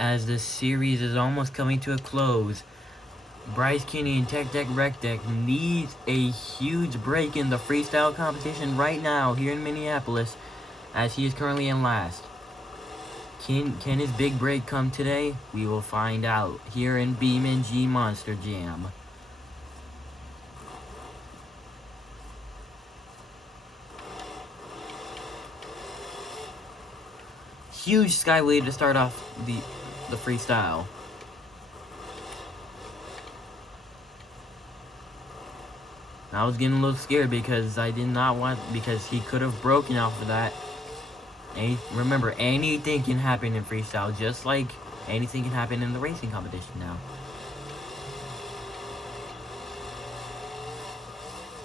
as the series is almost coming to a close. Bryce Kinney and Tech Deck Rec Deck needs a huge break in the freestyle competition right now here in Minneapolis, as he is currently in last. Can his big break come today? We will find out here in BeamNG Monster Jam. Huge skywave to start off the freestyle. I was getting a little scared because I did not want, because he could have broken off of that. Remember, anything can happen in freestyle, just like anything can happen in the racing competition now.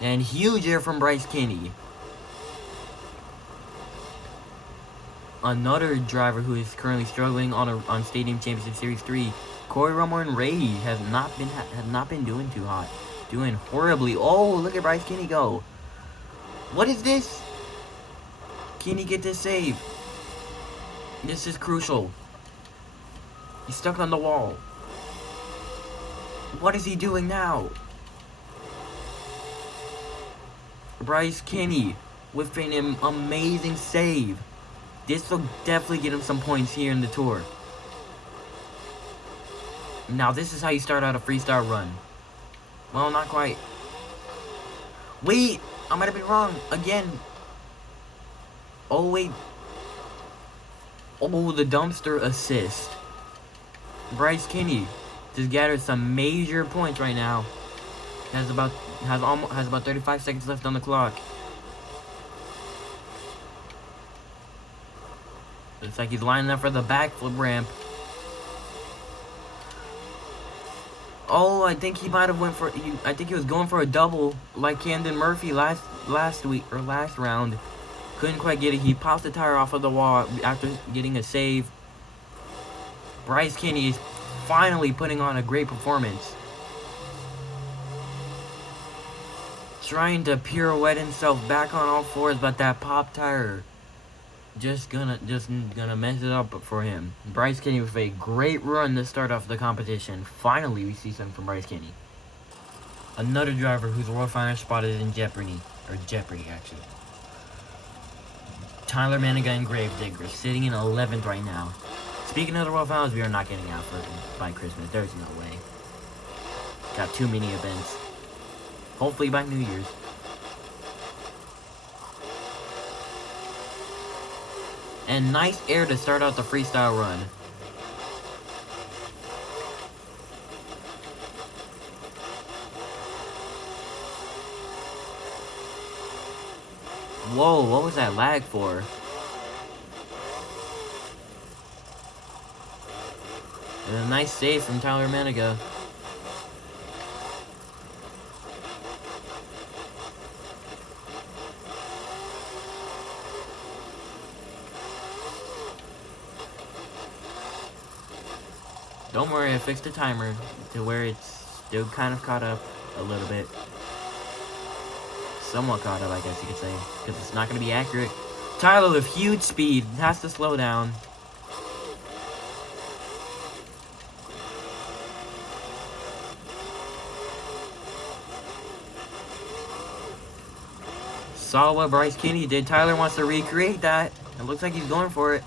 And huge air from Bryce Kinney. Another driver who is currently struggling on Stadium Championship Series 3, Corey Romo and Ray have not been doing too hot. Doing horribly. Oh, look at Bryce Kinney go. What is this? Can he get this save? This is crucial. He's stuck on the wall. What is he doing now? Bryce Kinney with an amazing save. This will definitely get him some points here in the tour. Now this is how you start out a freestyle run. Well, not quite. Wait, I might have been wrong again. Oh wait. Oh, the dumpster assist. Bryce Kinney just gathered some major points right now. Has about 35 seconds left on the clock. Looks like he's lining up for the backflip ramp. Oh, I think he might have went for. I think he was going for a double like Camden Murphy last round. Couldn't quite get it. He popped the tire off of the wall after getting a save. Bryce Kinney is finally putting on a great performance. Trying to pirouette himself back on all fours, but that pop tire just gonna mess it up for him. Bryce Kinney with a great run to start off the competition. Finally, we see something from Bryce Kinney. Another driver whose world final spot is in jeopardy actually. Tyler Maniga and Gravedigger sitting in 11th right now. Speaking of the world finals, we are not getting out by Christmas. There's no way. Got too many events. Hopefully by New Year's. And nice air to start out the freestyle run. Whoa, what was that lag for? And a nice save from Tyler Maniga. Don't worry, I fixed the timer to where it's still kind of caught up a little bit. Somewhat caught up, I guess you could say, because it's not going to be accurate. Tyler with huge speed has to slow down. Saw what Bryce Kinney did. Tyler wants to recreate that. It looks like he's going for it.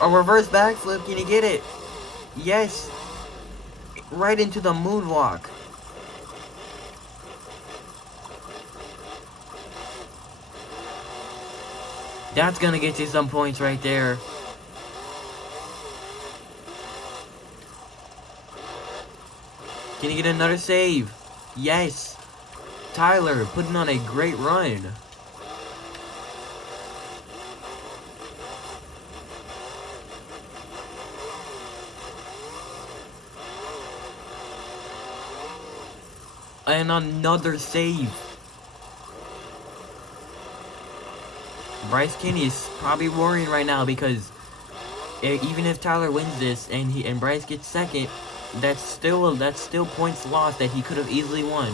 A reverse backflip, can he get it? Yes. Right into the moonwalk. That's gonna get you some points right there. Can he get another save? Yes. Tyler putting on a great run. And another save. Bryce Kinney is probably worrying right now because even if Tyler wins this and Bryce gets second, that's still points lost that he could have easily won.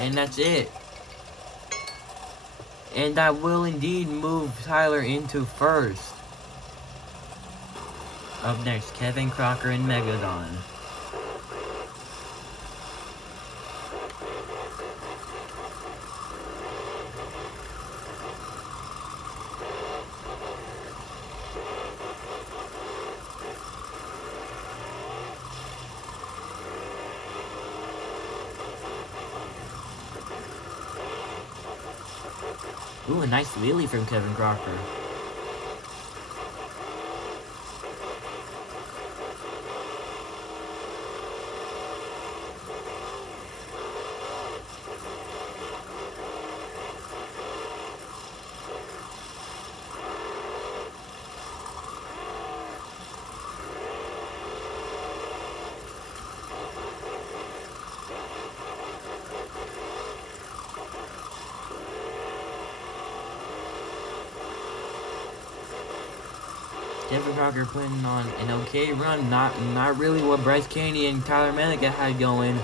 And that's it. And that will indeed move Tyler into first. Up next, Kevin Crocker and Megalodon. Ooh, a nice wheelie from Kevin Crocker. Kevin Crocker putting on an okay run, not really what Bryce Caney and Tyler Manigat had going.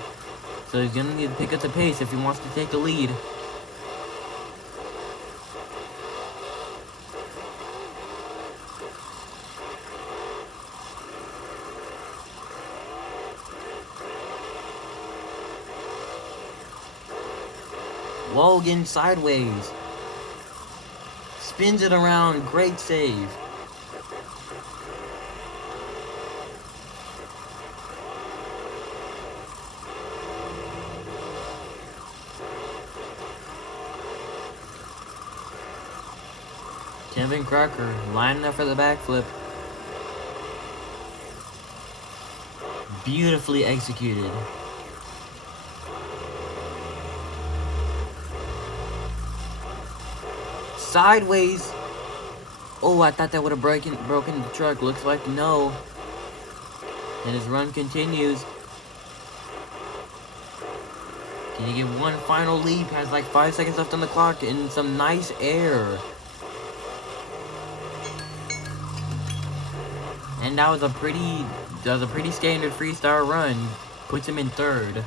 So he's gonna need to pick up the pace if he wants to take the lead. Logan sideways. Spins it around, great save. Kevin Crocker lining up for the backflip. Beautifully executed. Sideways. Oh, I thought that would have broken the truck. Looks like no. And his run continues. Can he get one final leap? Has like 5 seconds left on the clock and some nice air. And that was a pretty standard freestyle run. Puts him in third.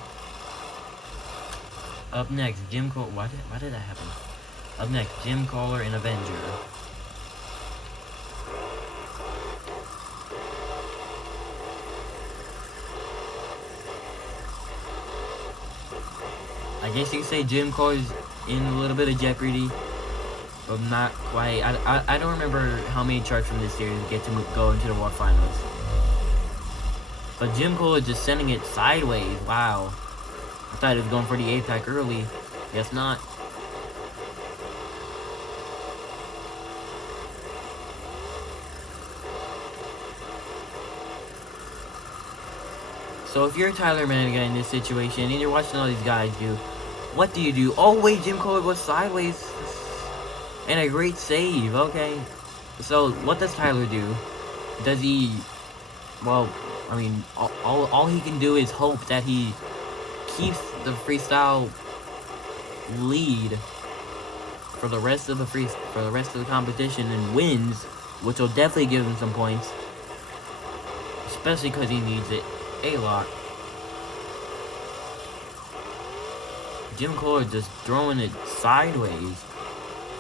Up next, Jim Cole. Why did that happen? Up next, Jim Kohler and Avenger. I guess you could say Jim Kohler's in a little bit of jeopardy, but not quite. I don't remember how many charts from this series get to go into the World Finals. But Jim Kohler just sending it sideways. Wow. I thought he was going for the A-Pack early. Guess not. So if you're Tyler Manigat in this situation and you're watching all these guys do, what do you do? Oh wait, Jim Kohler goes sideways. And a great save, okay. So what does Tyler do? Does he, well, I mean, all he can do is hope that he keeps the freestyle lead for the rest of the competition and wins, which will definitely give him some points, especially because he needs it a lot. Jim Kohler just throwing it sideways.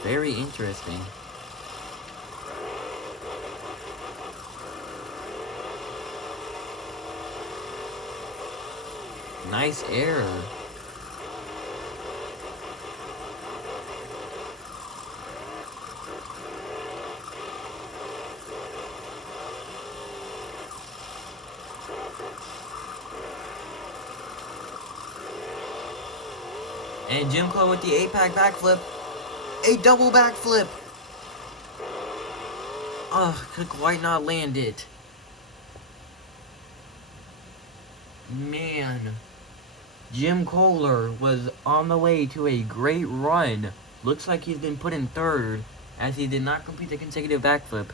Very interesting. Nice error. And Jim Kohler with the 8-pack backflip. A double backflip. Ugh, could quite not land it. Man. Jim Kohler was on the way to a great run. Looks like he's been put in third, as he did not complete the consecutive backflip.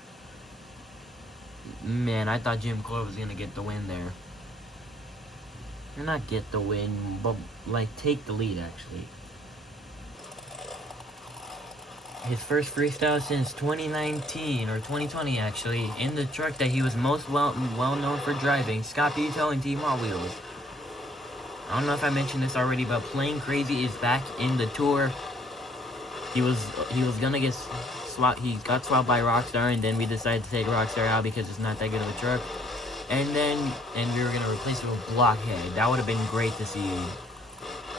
Man, I thought Jim Kohler was going to get the win there. Or not get the win, but like take the lead actually. His first freestyle since 2019 or 2020 actually, in the truck that he was most well known for driving, Scott Butel and Team Hot Wheels. I don't know if I mentioned this already, but Plain Crazy is back in the tour. He was gonna get he got swapped by Rockstar, and then we decided to take Rockstar out because it's not that good of a truck. And we were gonna replace it with Blockhead. That would have been great to see.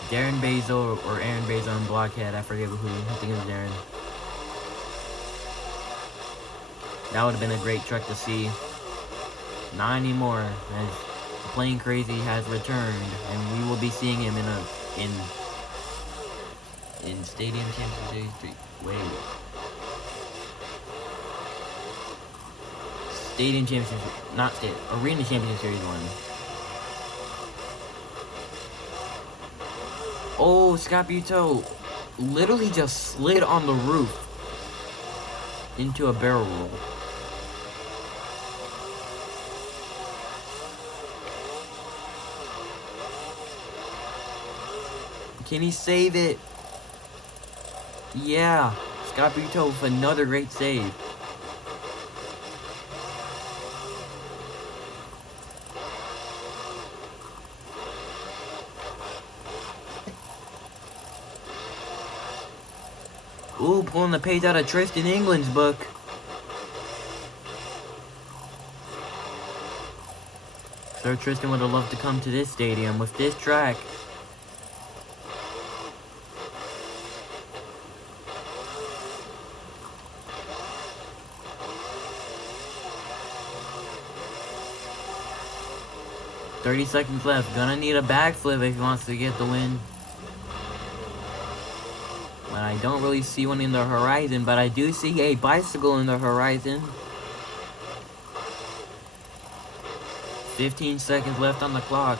Darren Basil or Aaron Basil and Blockhead. I forget who. I think it was Darren. That would have been a great truck to see. Not anymore, as Plain Crazy has returned, and we will be seeing him in Stadium Championship Series 3. Wait. Stadium Championship, not Stadium, Arena Championship Series 1. Oh, Scott Buteau literally just slid on the roof into a barrel roll. Can he save it? Yeah, Scott Buteau with another great save. Ooh, pulling the page out of Tristan England's book. Sir Tristan would have loved to come to this stadium with this track. $30 seconds left. Gonna need a backflip if he wants to get the win. But I don't really see one in the horizon, but I do see a bicycle in the horizon. 15 seconds left on the clock.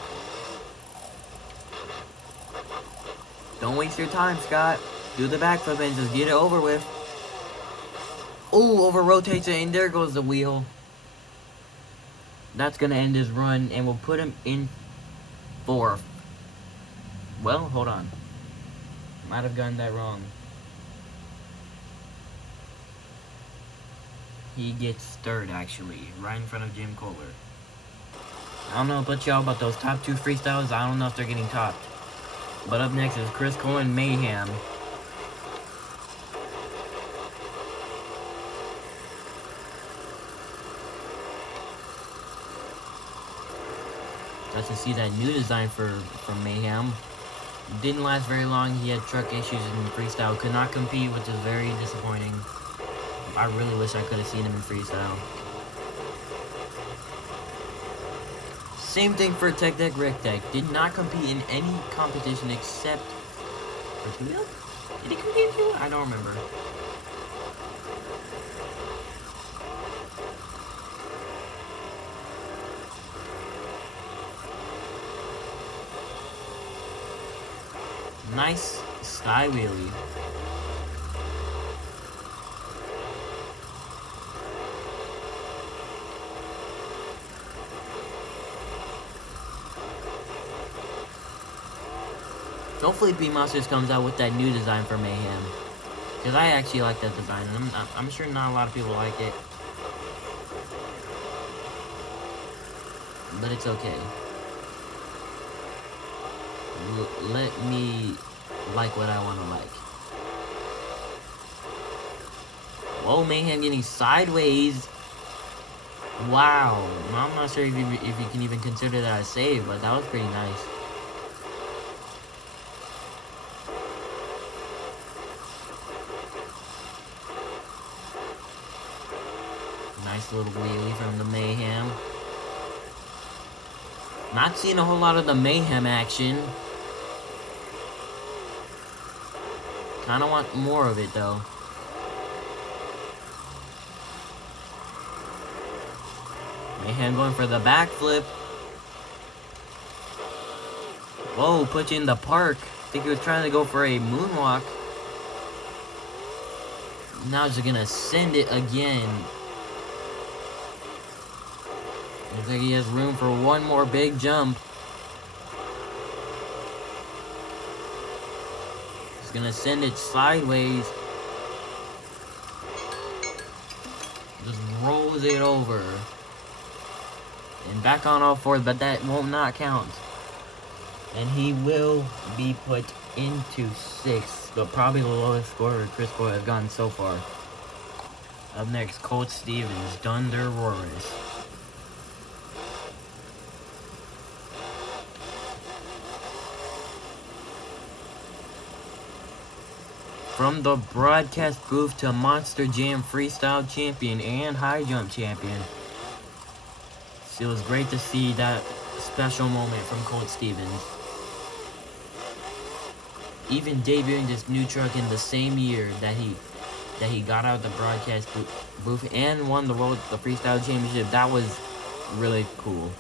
Don't waste your time, Scott. Do the backflip and just get it over with. Ooh, over rotates it, and there goes the wheel. That's gonna end his run, and we'll put him in 4th. Well, hold on. Might have gotten that wrong. He gets 3rd, actually, right in front of Jim Kohler. I don't know about y'all, but those top 2 freestyles, I don't know if they're getting topped. But up next is Chris Cole and Mayhem. Got to see that new design from Mayhem. Didn't last very long. He had truck issues in freestyle. Could not compete, which is very disappointing. I really wish I could have seen him in freestyle. Same thing for Tech Deck Rec Deck. Did not compete in any competition except for 2 wheel? Did he compete in 2 wheel? I don't remember. Nice sky wheelie. Hopefully BeamNG comes out with that new design for Mayhem. Because I actually like that design. And I'm sure not a lot of people like it. But it's okay. Let me like what I want to like. Whoa, Mayhem getting sideways. Wow. I'm not sure if you can even consider that a save, but that was pretty nice. Nice little wheelie from the Mayhem. Not seeing a whole lot of the Mayhem action. Kinda want more of it though. Mayhem going for the backflip. Whoa, put you in the park. I think he was trying to go for a moonwalk. Now he's gonna send it again. Looks like he has room for one more big jump. He's gonna send it sideways. Just rolls it over. And back on all fours, but that won't not count. And he will be put into 6th, but probably the lowest score Chris Cole has gotten so far. Up next, Colt Stevens, Thunder Roars. From the broadcast booth to Monster Jam Freestyle Champion and High Jump Champion. It was great to see that special moment from Colt Stevens. Even debuting this new truck in the same year that he got out of the broadcast booth and won the freestyle championship, that was really cool.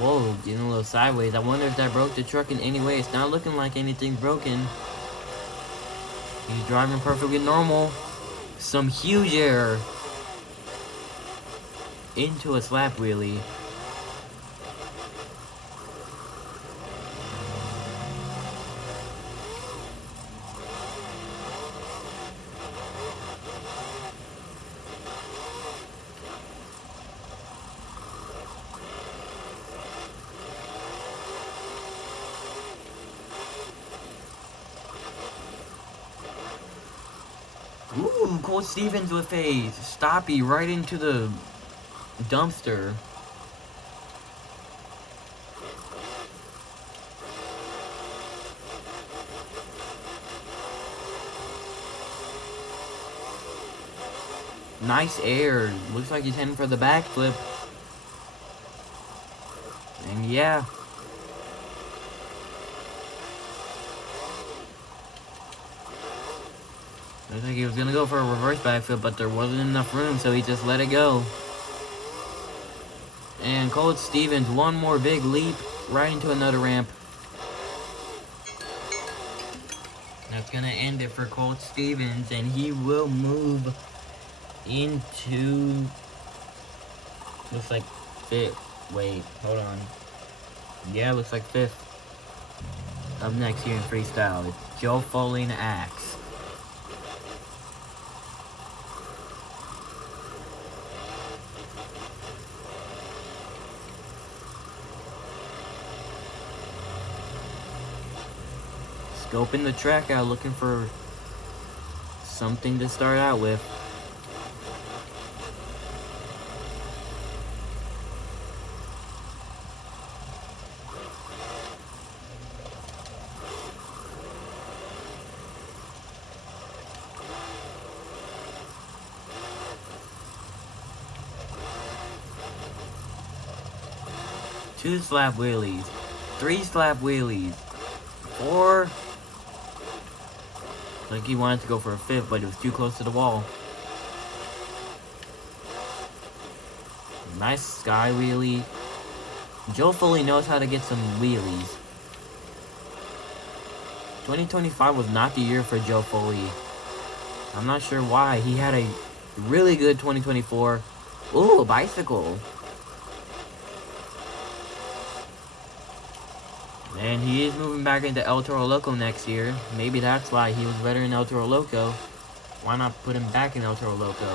Whoa, getting a little sideways. I wonder if that broke the truck in any way. It's not looking like anything's broken. He's driving perfectly normal. Some huge error into a slap wheelie. Ooh, Colt Stevens with a stoppie right into the dumpster. Nice air. Looks like he's heading for the backflip. And yeah. Looks like he was gonna go for a reverse backflip, but there wasn't enough room, so he just let it go. And Colt Stevens, one more big leap right into another ramp. That's gonna end it for Colt Stevens, and he will move into, looks like 5th. Wait, hold on. Yeah, looks like 5th. Up next here in freestyle, it's Joe Foley and Axe. Scoping the track out, looking for something to start out with. Two slap wheelies, 3 slap wheelies, 4. Like he wanted to go for a 5th, but it was too close to the wall. Nice sky wheelie. Joe Foley knows how to get some wheelies. 2025 was not the year for Joe Foley. I'm not sure why. He had a really good 2024. Ooh, a bicycle. And he is moving back into El Toro Loco next year. Maybe that's why he was better in El Toro Loco. Why not put him back in El Toro Loco?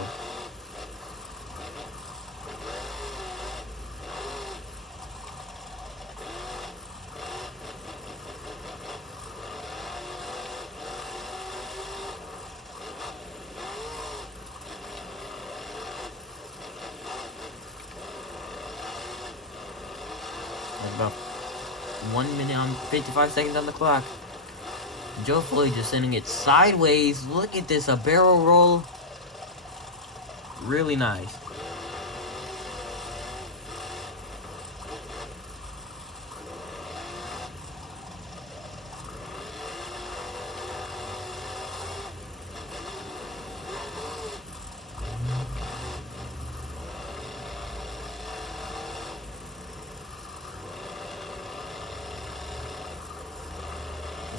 There's about 1 minute on 55 seconds on the clock. Joe Foley just sending it sideways. Look at this, a barrel roll. Really nice.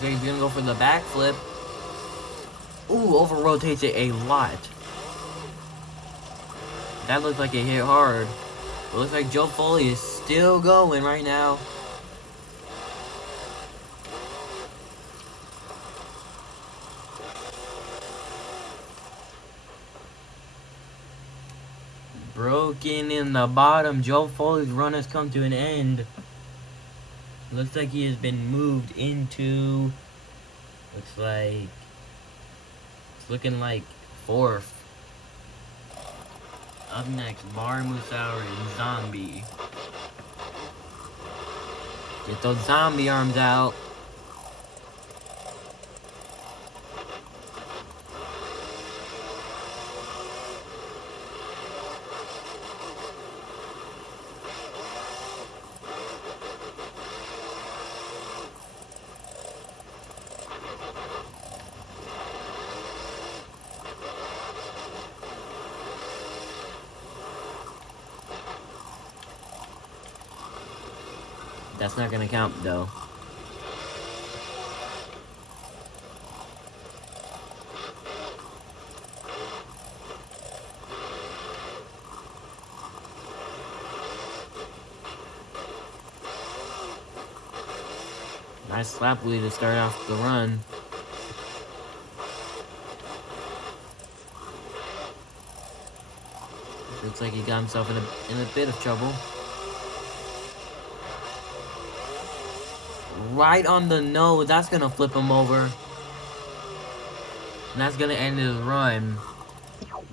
like he's gonna go for the backflip. Ooh, over rotates it a lot. That looks like it hit hard. It looks like Joe Foley is still going right now. Broken in the bottom. Joe Foley's run has come to an end. Looks like he has been moved into... Looks like... It's looking like 4th. Up next, Bar Musawi and Zombie. Get those zombie arms out. That's not gonna count though. Nice slap wheel to start off the run. Looks like he got himself in a bit of trouble. Right on the nose. That's gonna flip him over. And that's gonna end his run.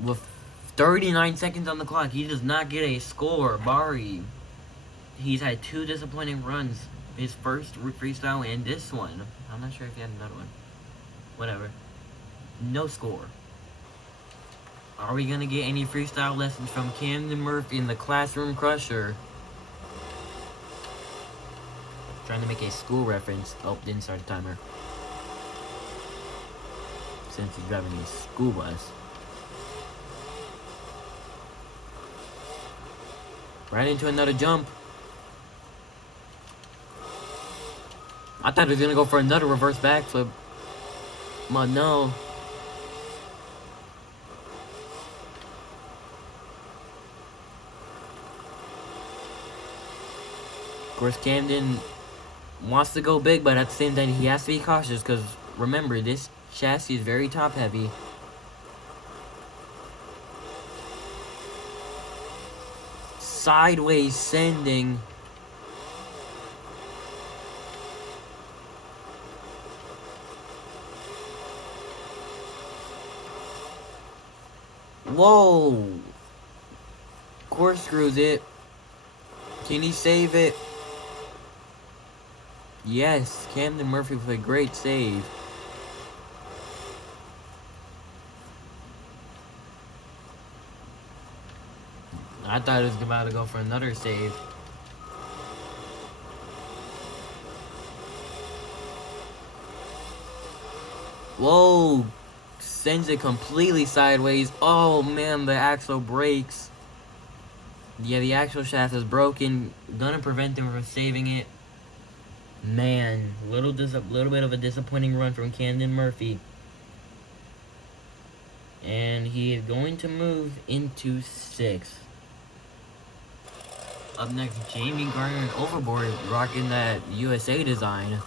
With 39 seconds on the clock, he does not get a score. Bari. He's had 2 disappointing runs. His first freestyle and this one. I'm not sure if he had another one. Whatever. No score. Are we gonna get any freestyle lessons from Camden Murphy in the Classroom Crusher? Trying to make a school reference. Oh, didn't start the timer. Since he's driving a school bus. Right into another jump. I thought he was gonna go for another reverse backflip. But no. Of course, Camden wants to go big, but at the same time, he has to be cautious because remember, this chassis is very top heavy. Sideways sending. Whoa! Corkscrews it. Can he save it? Yes, Camden Murphy with a great save. I thought he was about to go for another save. Whoa! Sends it completely sideways. Oh man, the axle breaks. Yeah, the axle shaft is broken. Gonna prevent him from saving it. Man, little bit of a disappointing run from Camden Murphy. And he is going to move into 6th. Up next, Jamie Garner and Overboard rocking that USA design.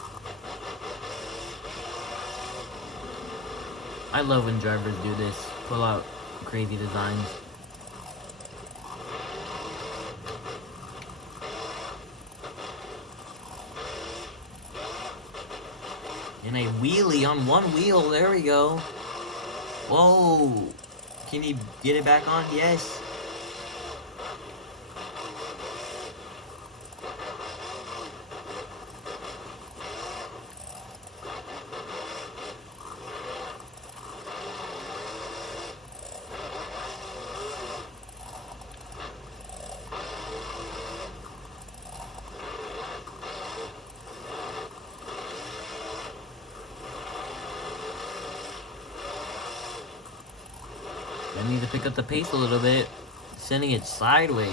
I love when drivers do this. Pull out crazy designs. And a wheelie on one wheel. There we go. Whoa. Can he get it back on? Yes. I need to pick up the pace a little bit, sending it sideways.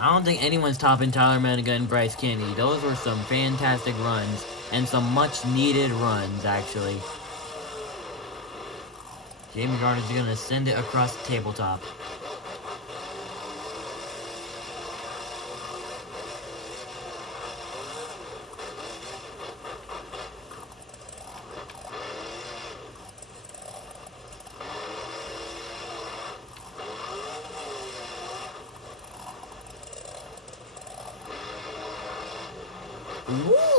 I don't think anyone's topping Tyler Maniga and Bryce Kenny. Those were some fantastic runs. And some much needed runs, actually. Jamie Garner's gonna send it across the tabletop.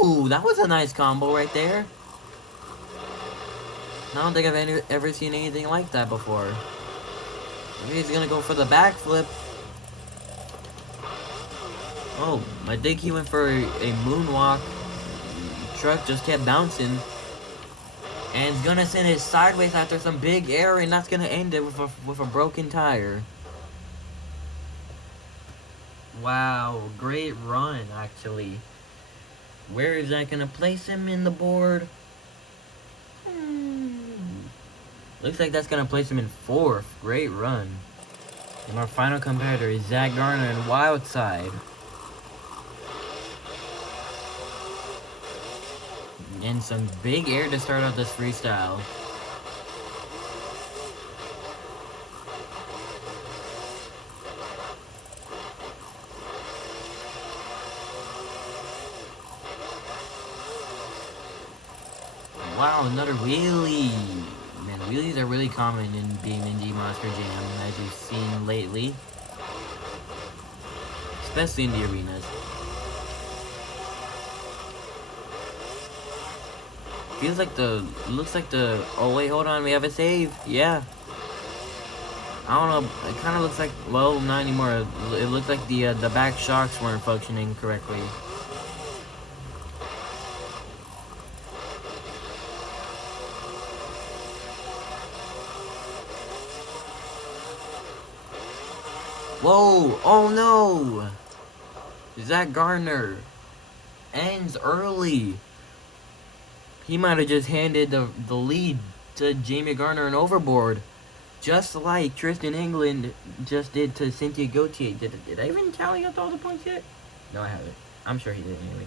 Ooh, that was a nice combo right there. I don't think I've ever seen anything like that before. Maybe he's gonna go for the backflip. Oh, I think he went for a moonwalk. Truck just kept bouncing. And he's gonna send it sideways after some big air, and that's gonna end it with a broken tire. Wow, great run, actually. Where is that gonna place him in the board? Looks like that's gonna place him in 4th. Great run. And our final competitor is Zach Garner and Wildside. And some big air to start out this freestyle. Wow, another wheelie. Man, wheelies are really common in BeamNG Monster Jam, as you've seen lately. Especially in the arenas. Feels like looks like oh wait, hold on, we have a save. Yeah. I don't know, it kind of looks like, well, not anymore. It looks like the back shocks weren't functioning correctly. Whoa! Oh no! Zach Garner ends early. He might have just handed the lead to Jamie Garner and overboard. Just like Tristan England just did to Cynthia Gauthier. Did I even tally up all the points yet? No, I haven't. I'm sure he did anyway.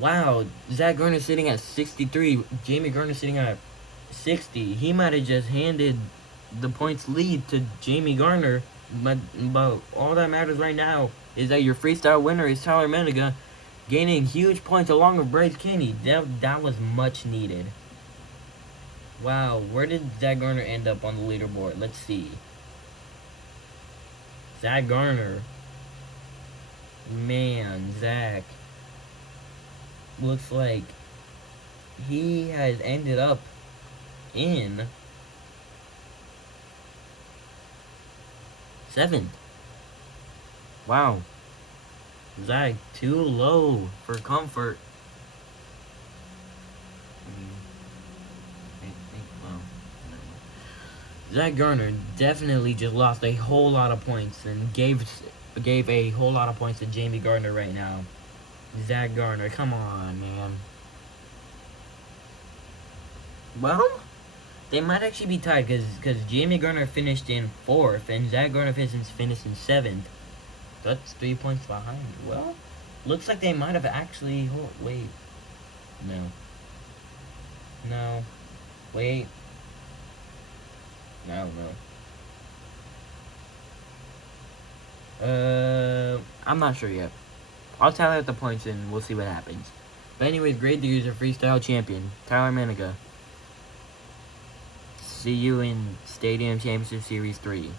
Wow, Zach Garner sitting at 63. Jamie Garner sitting at 60. He might have just handed the points lead to Jamie Garner. But all that matters right now is that your freestyle winner is Tyler Maniga, gaining huge points along with Bryce Kenny. That was much needed. Wow, where did Zach Garner end up on the leaderboard? Let's see. Zach Garner. Man, Zach. Looks like he has ended up in 7th. Wow. Zach, too low for comfort. Zach Garner definitely just lost a whole lot of points and gave a whole lot of points to Jamie Gardner right now. Zach Garner, come on, man. Well, they might actually be tied because Jamie Garner finished in 4th and Zach Garner finished in 7th. That's 3 points behind. Well, looks like they might have actually. Oh, wait. No. No. Wait. I don't know. I'm not sure yet. I'll tally up the points and we'll see what happens. But anyways, great news, your freestyle champion, Tyler Maniga. See you in Stadium Championship Series 3.